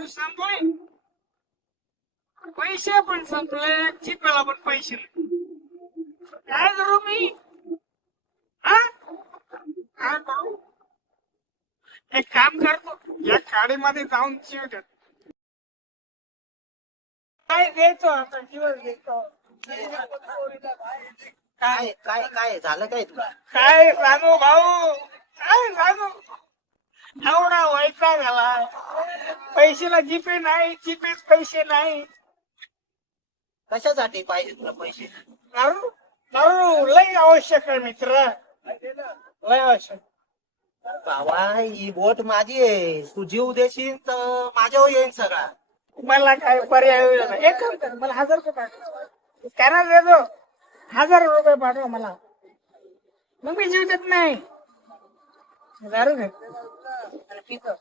माणूस सांगतोय पैसे पण संपले, चिपाला पण पैसे नाही. काय करू मी? काय करू? एक काम करतो, या खाडीमध्ये जाऊन चिवट काय देतो आता, दिवस देतो. काय काय काय झालं काय तुला? काय सांगू भाऊ, काय सांगू? एवढा वैताग झाला, पैशाला जीपे नाही, जीपेत पैसे नाही. कशासाठी पाहिजे तुला पैसे? दारू दारू लय आवश्यक आहे मित्र, लय आवश्यक. बाबा ही बोट माझी आहे, तू जीव देशील तर माझ्यावर येईन सगळा. मला काय पर्याय नाही. एक काम कर, मला 1000 रुपये पाठव, स्कॅनर देतो, 1000 रुपये पाठवा मला, मग मी जीव देत नाही. दारू घे आणि पितो.